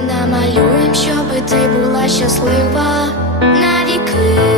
Ми намалюємо, щоби ти була щаслива навіки.